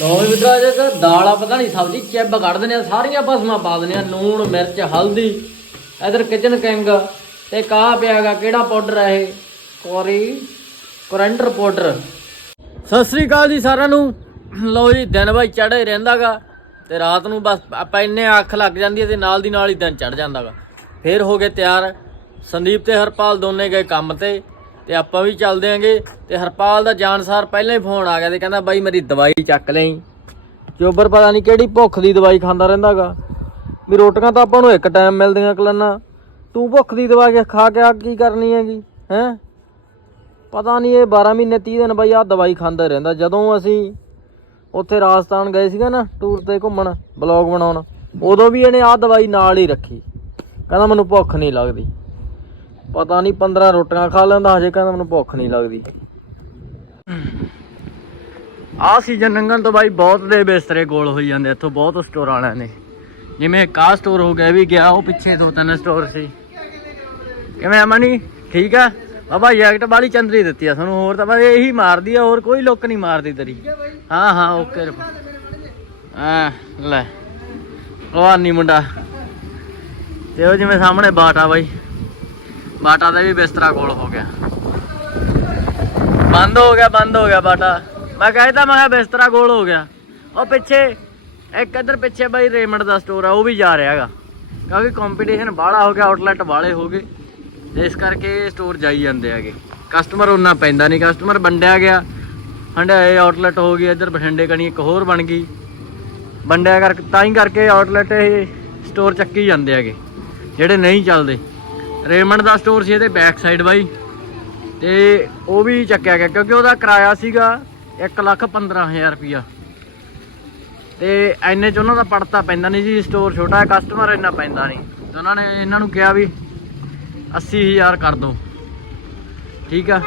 ਲੋ ਵੀ ਮਿੱਤਰਾ ਜੇ ਦਾਲ ਆ ਪਤਾ ਨਹੀਂ ਸਬਜ਼ੀ ਚਿੱਬ ਕੱਢ ਦਿੰਦੇ ਆ, ਸਾਰੀਆਂ ਫਸਮਾਂ ਪਾ ਦਿੰਦੇ ਆ, ਲੂਣ, ਮਿਰਚ, ਹਲਦੀ, ਇਧਰ ਕਿਚਨ ਕਿੰਗ ਤੇ ਕਾ ਪਿਆਗਾ ਕਿਹੜਾ ਪਾਊਡਰ ਹੈ ਇਹ? ਕੋਰੀ ਕੋਰੈਂਡਰ ਪਾਊਡਰ ਸਤਿ ਸ੍ਰੀ ਅਕਾਲ ਜੀ ਸਾਰਿਆਂ ਨੂੰ। ਲਓ ਜੀ, ਦਿਨ ਬਾਈ ਚੜ੍ਹੇ ਰਹਿੰਦਾਗਾ ਤੇ ਰਾਤ ਨੂੰ ਬਸ ਆਪਾਂ ਇੰਨੇ ਅੱਖ ਲੱਗ ਜਾਂਦੀ ਹੈ ਤੇ ਨਾਲ ਦੀ ਨਾਲ ਹੀ ਦਿਨ ਚੜ ਜਾਂਦਾਗਾ। ਫੇਰ ਹੋ ਗਏ ਤਿਆਰ। ਸੰਦੀਪ ਤੇ ਹਰਪਾਲ ਦੋਨੇ ਗਏ ਕੰਮ ਤੇ। ਤੇ ਆਪਾਂ ਵੀ ਚੱਲਦੇ ਆਂਗੇ। ਤੇ ਹਰਪਾਲ ਦਾ ਜਾਣਸਾਰ ਪਹਿਲਾਂ ਹੀ ਫੋਨ ਆ ਗਿਆ ਤੇ ਕਹਿੰਦਾ ਬਾਈ ਮੇਰੀ ਦਵਾਈ ਚੱਕ ਲਈ। ਚੋਬਰ ਪਤਾ ਨਹੀਂ ਕਿਹੜੀ ਭੁੱਖ ਦੀ ਦਵਾਈ ਖਾਂਦਾ ਰਹਿੰਦਾਗਾ ਵੀ ਰੋਟੀਆਂ ਤਾਂ ਆਪਾਂ ਨੂੰ ਇੱਕ ਟਾਈਮ ਮਿਲਦੀਆਂ ਕਲਨਾ। ਤੂੰ ਭੁੱਖ ਦੀ ਦਵਾਈ ਖਾ ਕੇ ਆ ਕੀ ਕਰਨੀ ਹੈਗੀ, ਹੈ? ਪਤਾ ਨਹੀਂ ਇਹ 12 ਮਹੀਨੇ 30 ਦਿਨ ਬਾਈ ਆ ਦਵਾਈ ਖਾਂਦਾ ਰਹਿੰਦਾ। ਜਦੋਂ ਅਸੀਂ ਉੱਥੇ ਰਾਜਸਥਾਨ ਗਏ ਸੀਗਾ ਨਾ ਟੂਰ ਤੇ ਘੁੰਮਣ ਬਲੌਗ ਬਣਾਉਣ, ਉਦੋਂ ਵੀ ਇਹਨੇ ਆ ਦਵਾਈ ਨਾਲ ਹੀ ਰੱਖੀ। ਕਹਿੰਦਾ ਮੈਨੂੰ ਭੁੱਖ ਨਹੀਂ ਲੱਗਦੀ। ਪਤਾ ਨਹੀਂ 15 ਰੋਟੀਆਂ ਖਾ ਲੈਂਦਾ, ਹਜੇ ਕਹਿੰਦਾ ਮੈਨੂੰ ਭੁੱਖ ਨਹੀਂ ਲੱਗਦੀ। ਆ ਸੀਜ਼ਨ ਲੰਘਣ ਤੋਂ ਬਾਈ ਬਹੁਤ ਦੇ ਬਿਸਤਰੇ ਗੋਲ ਹੋਈ ਜਾਂਦੇ, ਇੱਥੋਂ ਬਹੁਤ ਸਟੋਰ ਵਾਲਿਆਂ ਨੇ। ਜਿਵੇਂ ਕਾ ਸਟੋਰ ਹੋ ਗਿਆ ਵੀ ਗਿਆ, ਉਹ ਪਿੱਛੇ ਦੋ ਤਿੰਨ ਸਟੋਰ ਸੀ। ਕਿਵੇਂ ਅਮਨੀ ਠੀਕ ਆ? ਬਾਬਾ ਜੈਕਟ ਵਾਲੀ ਚੰਦਰੀ ਦਿੱਤੀ ਆ ਤੁਹਾਨੂੰ ਹੋਰ ਤਾਂ ਬਸ ਇਹੀ ਮਾਰਦੀ ਆ, ਹੋਰ ਕੋਈ ਲੁੱਕ ਨਹੀਂ ਮਾਰਦੀ ਤੇਰੀ। ਹਾਂ ਹਾਂ, ਓਕੇ ਆ ਲੈ। ਉਹ ਆਨੀ ਮੁੰਡਾ। ਤੇ ਉਹ ਜਿਵੇਂ ਸਾਹਮਣੇ ਬਾਟਾ ਬਾਈ। ਬਾਟਾ ਦਾ ਵੀ ਬਿਸਤਰਾ ਕੋਲ ਹੋ ਗਿਆ। ਬੰਦ ਹੋ ਗਿਆ, ਬੰਦ ਹੋ ਗਿਆ ਬਾਟਾ। ਮੈਂ ਕਹਿੰਦਾ ਮੈਂ ਕਿਹਾ ਬਿਸਤਰਾ ਗੋਲ ਹੋ ਗਿਆ। ਉਹ ਪਿੱਛੇ, ਇੱਕ ਇੱਧਰ ਪਿੱਛੇ ਬਾਈ ਰੇਮੰਡ ਦਾ ਸਟੋਰ ਆ, ਉਹ ਵੀ ਜਾ ਰਿਹਾ ਹੈਗਾ। ਕਿਉਂਕਿ ਕੰਪੀਟੀਸ਼ਨ ਬਾਹਲਾ ਹੋ ਗਿਆ ਆਊਟਲੈਟ ਵਾਲੇ ਹੋ ਗਏ। ਇਸ ਕਰਕੇ ਸਟੋਰ ਜਾਈ ਜਾਂਦੇ ਹੈਗੇ। ਕਸਟਮਰ ਉਹਨਾਂ ਪੈਂਦਾ ਨਹੀਂ ਕਸਟਮਰ ਵੰਡਿਆ ਗਿਆ। ਹੰਡਾਏ ਆਊਟਲੈਟ ਹੋ ਗਈ, ਇੱਧਰ ਬਠਿੰਡੇ ਕਣੀ ਇੱਕ ਹੋਰ ਬਣ ਗਈ। ਵੰਡਿਆ ਕਰਕੇ, ਤਾਂ ਹੀ ਕਰਕੇ ਆਊਟਲੈਟ ਇਹ ਸਟੋਰ ਚੱਕੀ ਜਾਂਦੇ ਹੈਗੇ, ਜਿਹੜੇ ਨਹੀਂ ਚੱਲਦੇ। ਰੇਮੰਡ ਦਾ ਸਟੋਰ ਸੀ ਇਹਦੇ ਬੈਕ ਸਾਈਡ ਬਾਈ। ਤੇ ਉਹ ਵੀ ਚੱਕਿਆ ਗਿਆ, ਕਿਉਂਕਿ ਉਹਦਾ ਕਿਰਾਇਆ ਸੀਗਾ 1 ਲੱਖ 15000 ਰੁਪਿਆ ਤੇ ਐਨੇ ਚ ਉਹਨਾਂ ਦਾ ਪੜਤਾ ਪੈਂਦਾ ਨਹੀਂ ਜੀ ਸਟੋਰ ਛੋਟਾ ਹੈ ਕਸਟਮਰ ਇੰਨਾ ਪੈਂਦਾ ਨਹੀਂ। ਤੇ ਉਹਨਾਂ ਨੇ ਇਹਨਾਂ ਨੂੰ ਕਿਹਾ ਵੀ 80000 ਕਰ ਦੋ। ਠੀਕ ਆ?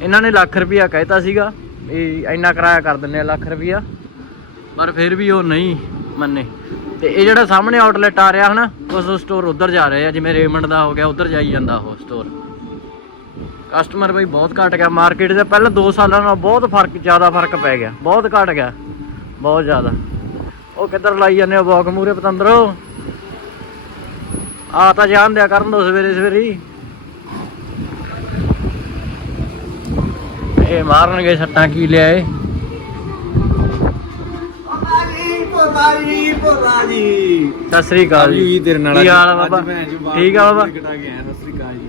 ਇਹਨਾਂ ਨੇ ਲੱਖ ਰੁਪਿਆ ਕਹਿਤਾ ਸੀਗਾ ਵੀ ਇੰਨਾ ਕਿਰਾਇਆ ਕਰ ਦਿੰਨੇ ਆ, ਲੱਖ ਰੁਪਿਆ ਪਰ ਫਿਰ ਵੀ ਉਹ ਨਹੀਂ ਮੰਨੇ। ਤੇ ਇਹ ਜਿਹੜਾ ਸਾਹਮਣੇ ਆਊਟਲੈਟ ਆ ਰਿਹਾ ਹਨਾ, ਉਸ ਸਟੋਰ ਉਧਰ ਜਾ ਰਹੇ ਆ, ਜਿਵੇਂ ਰੇਮੰਡ ਦਾ ਹੋ ਗਿਆ, ਉਧਰ ਜਾਈ ਜਾਂਦਾ ਉਹ ਸਟੋਰ ਕਸਟਮਰ ਬਈ ਬਹੁਤ ਘਟ ਗਿਆ ਮਾਰਕੀਟ ਦੇ ਪਹਿਲਾਂ 2 ਸਾਲਾਂ ਨਾਲ ਬਹੁਤ ਫ਼ਰਕ, ਜ਼ਿਆਦਾ ਫ਼ਰਕ ਪੈ ਗਿਆ, ਬਹੁਤ ਘਟ ਗਿਆ, ਬਹੁਤ ਜ਼ਿਆਦਾ। ਉਹ ਕਿੱਧਰ ਲਾਈ ਜਾਂਦੇ ਆ ਵਾਕ ਮੂਰੇ ਪਤੰਦਰੋ? ਆ ਤਾਂ ਜਾਣ ਦਿਆ ਕਰਨ ਦੋ ਸਵੇਰੇ ਸਵੇਰੇ। ਇਹ ਮਾਰਨਗੇ ਸੱਟਾਂ, ਕੀ ਲਿਆਏ? ਸਤਿ ਸ੍ਰੀ ਅਕਾਲ ਜੀ ਤੇਰੇ ਨਾਲ ਕੀ ਹਾਲ ਆ ਬਾਬਾ ਠੀਕ ਆ ਬਾਬਾ ਕਟਾ ਆਇਆ ਸਤਿ ਸ੍ਰੀ ਅਕਾਲ ਜੀ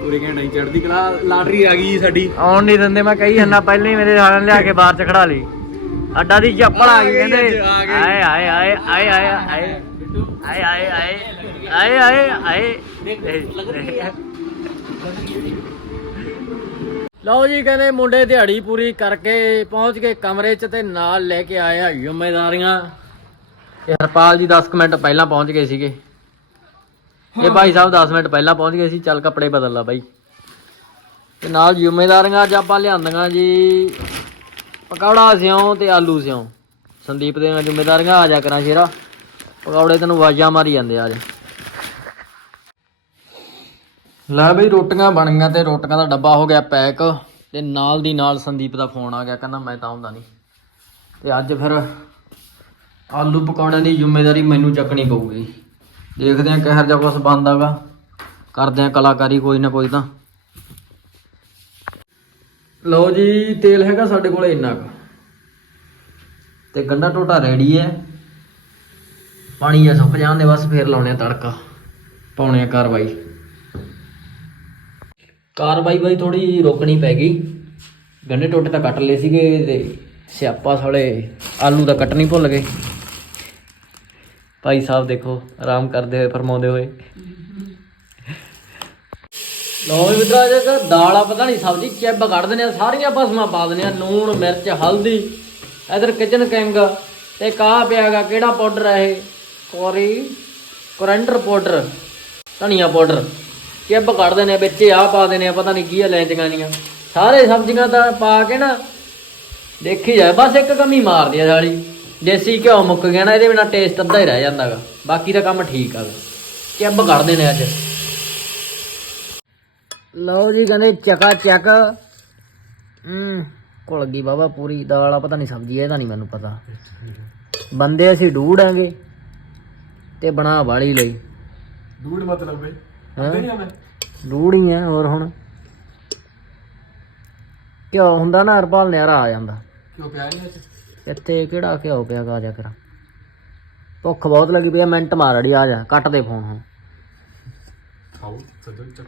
ਪੂਰੇ ਘੰਟੇ ਚੜਦੀ ਕਲਾ ਲਾਟਰੀ ਆ ਗਈ ਸਾਡੀ ਆਉਣ ਨਹੀਂ ਦਿੰਦੇ ਮੈਂ ਕਹੀ ਹੰਨਾ ਪਹਿਲਾਂ ਹੀ ਮੇਰੇ ਹਾਲਾਂ ਲਿਆ ਕੇ ਬਾਹਰ ਚ ਖੜਾ ਲਈ ਅੱਡਾ ਦੀ ਚੱਪਲ ਆ ਗਈ ਕਹਿੰਦੇ। ਆਏ ਆਏ ਆਏ ਆਏ ਆਏ ਆਏ ਆਏ ਆਏ ਆਏ ਆਏ ਆਏ ਆਏ ਲਓ ਜੀ ਕਹਿੰਦੇ ਮੁੰਡੇ ਦਿਹਾੜੀ ਪੂਰੀ ਕਰਕੇ ਪਹੁੰਚ ਗਏ ਕਮਰੇ 'ਚ ਤੇ ਨਾਲ ਲੈ ਕੇ ਆਏ ਆ ਜ਼ਿੰਮੇਵਾਰੀਆਂ ਤੇ ਹਰਪਾਲ ਜੀ 10 ਕੁ ਮਿੰਟ ਪਹਿਲਾਂ ਪਹੁੰਚ ਗਏ ਸੀਗੇ। ਇਹ ਭਾਈ ਸਾਹਿਬ 10 ਮਿੰਟ ਪਹਿਲਾਂ ਪਹੁੰਚ ਗਏ ਸੀ ਚੱਲ ਕੱਪੜੇ ਬਦਲ ਲਾ ਬਾਈ। ਤੇ ਨਾਲ ਜ਼ਿੰਮੇਦਾਰੀਆਂ ਅੱਜ ਆਪਾਂ ਲਿਆਂਦੀਆਂ ਜੀ ਪਕੌੜਾ ਸਿਉਂ ਤੇ ਆਲੂ ਸਿਉਂ। ਸੰਦੀਪ ਦੇ ਜ਼ਿੰਮੇਦਾਰੀਆਂ ਆ ਜਾ ਕਰਾਂ ਸ਼ੇਰਾ। ਪਕੌੜੇ ਤੈਨੂੰ ਵਾਜਾਂ ਮਾਰੀ ਜਾਂਦੇ ਆ ਅੱਜ। ਲੈ ਬਈ, ਰੋਟੀਆਂ ਬਣ ਗਈਆਂ ਤੇ ਰੋਟੀਆਂ ਦਾ ਡੱਬਾ ਹੋ ਗਿਆ ਪੈਕ ਤੇ ਨਾਲ ਦੀ ਨਾਲ ਸੰਦੀਪ ਦਾ ਫੋਨ ਆ ਗਿਆ, ਕਹਿੰਦਾ ਮੈਂ ਤਾਂ ਆਉਂਦਾ ਨਹੀਂ। ਤੇ ਅੱਜ ਫਿਰ ਆਲੂ ਪਕੌੜਿਆਂ ਦੀ ਜ਼ਿੰਮੇਵਾਰੀ ਮੈਨੂੰ ਚੱਕਣੀ ਪਊਗੀ। ਦੇਖਦੇ ਆਂ ਕਿਹੋ ਜਿਹਾ ਕੁਝ ਬਣਦਾਗਾ। ਕਰਦੇ ਆਂ ਕਲਾਕਾਰੀ ਕੋਈ ਨਾ ਕੋਈ ਤਾਂ। ਲਓ ਜੀ, ਤੇਲ ਹੈਗਾ ਸਾਡੇ ਕੋਲ ਇੰਨਾ ਕੁ। ਤੇ ਗੰਡਾ ਟੋਟਾ ਰੈਡੀ ਹੈ। ਪਾਣੀ ਐ ਸੁੱਕ ਜਾਣ ਦੇ ਬਸ ਫੇਰ ਲਾਉਣੇ ਆ ਤੜਕਾ। ਪਾਉਣੇ ਆ ਕਾਰਵਾਈ। ਕਾਰਵਾਈ ਬਾਈ ਥੋੜੀ ਰੋਕਣੀ ਪੈ ਗਈ। ਗੰਡੇ ਟੋਟੇ ਤਾਂ ਕੱਟ ਲਏ ਸੀਗੇ ਤੇ ਸਿਆਪਾ ਸਾਲੇ ਆਲੂ ਦਾ ਕੱਟਣੀ ਭੁੱਲ ਗਏ। ਭਾਈ ਸਾਹਿਬ ਦੇਖੋ, ਆਰਾਮ ਕਰਦੇ ਹੋਏ, ਫਰਮਾਉਂਦੇ ਹੋਏ। ਲੋ ਵੀ ਮਿੱਤਰਾ ਜੇ ਦਾਲ ਆ ਪਤਾ ਨਹੀਂ ਸਬਜ਼ੀ, ਚਿੱਬ ਕੱਢ ਦਿੰਦੇ ਆ, ਸਾਰੀਆਂ ਫਸਮਾਂ ਪਾ ਦਿੰਦੇ ਆ, ਲੂਣ, ਮਿਰਚ, ਹਲਦੀ। ਇਧਰ ਕਿਚਨ ਕਿੰਗ, ਤੇ ਕਾ ਪਿਆਗਾ ਕਿਹੜਾ ਪਾਊਡਰ ਹੈ ਇਹ? ਕੋਰੀ ਕੋਰੈਂਡਰ ਪਾਊਡਰ, ਧਨੀਆ ਪਾਊਡਰ। ਚਿੱਬ ਕੱਢ ਦਿੰਦੇ ਆ, ਵਿੱਚ ਆ ਪਾ ਦੇਣੇ ਆ, ਪਤਾ ਨਹੀਂ ਕੀ ਆ ਲੈਂਚੀਆਂ ਦੀਆਂ ਸਾਰੇ ਸਬਜ਼ੀਆਂ ਤਾਂ ਪਾ ਕੇ ਨਾ, ਦੇਖੀ ਜਾਏ, ਬਸ ਇੱਕ ਕਮੀ ਮਾਰਦੀ ਆ ਸਾਲੀ। ਦੇਸੀ ਘਿਓ ਮੁੱਕ ਗਿਆ ਨਾ, ਇਹਦੇ ਬਿਨਾ ਟੇਸਟ ਅੱਧਾ ਹੀ ਰਹਿ ਜਾਂਦਾਗਾ। ਬਾਕੀ ਦਾ ਕੰਮ ਠੀਕ ਆ। ਚਿੱਬ ਕੱਢਦੇ ਨੇ ਅੱਜ। ਲਓ ਜੀ, ਕਹਿੰਦੇ ਚਕਾ ਚੱਕ। ਹੂੰ, ਘੁਲ ਗਈ ਬਾਬਾ ਪੂਰੀ। ਦਾਲ ਆ ਪਤਾ ਨਹੀਂ ਸਬਜ਼ੀ ਇਹਦਾ ਨਹੀਂ ਮੈਨੂੰ ਪਤਾ। ਬੰਦੇ ਅਸੀਂ ਡੂੜਾਂਗੇ ਤੇ ਬਣਾ ਵਾਲੀ ਲਈ। ਡੂਡ ਮਤਲਬ ਬਈ? ਹੈਂ? ਡੂੜੀ ਆ ਹੋਰ ਹੁਣ। ਘਿਓ ਹੁੰਦਾ ਨਾ ਹਰਪਾਲ ਨਿਆਰਾ ਆ ਜਾਂਦਾ। ਕਿਉਂ ਪਿਆ ਨਹੀਂ ਅੱਜ ਇੱਥੇ ਕਿਹੜਾ ਘਿਓ ਪਿਆ ਗਾ ਜਾ ਕਰਾਂ। ਭੁੱਖ ਬਹੁਤ ਲੱਗੀ ਪਈ ਆ ਮਿੰਟ ਮਾਰ ਅੜੀ ਆ ਜਾ ਕੱਟ ਦੇ ਫੋਨ ਹੁਣ। ਖਾਓ ਸੱਜਣ ਚੱਕ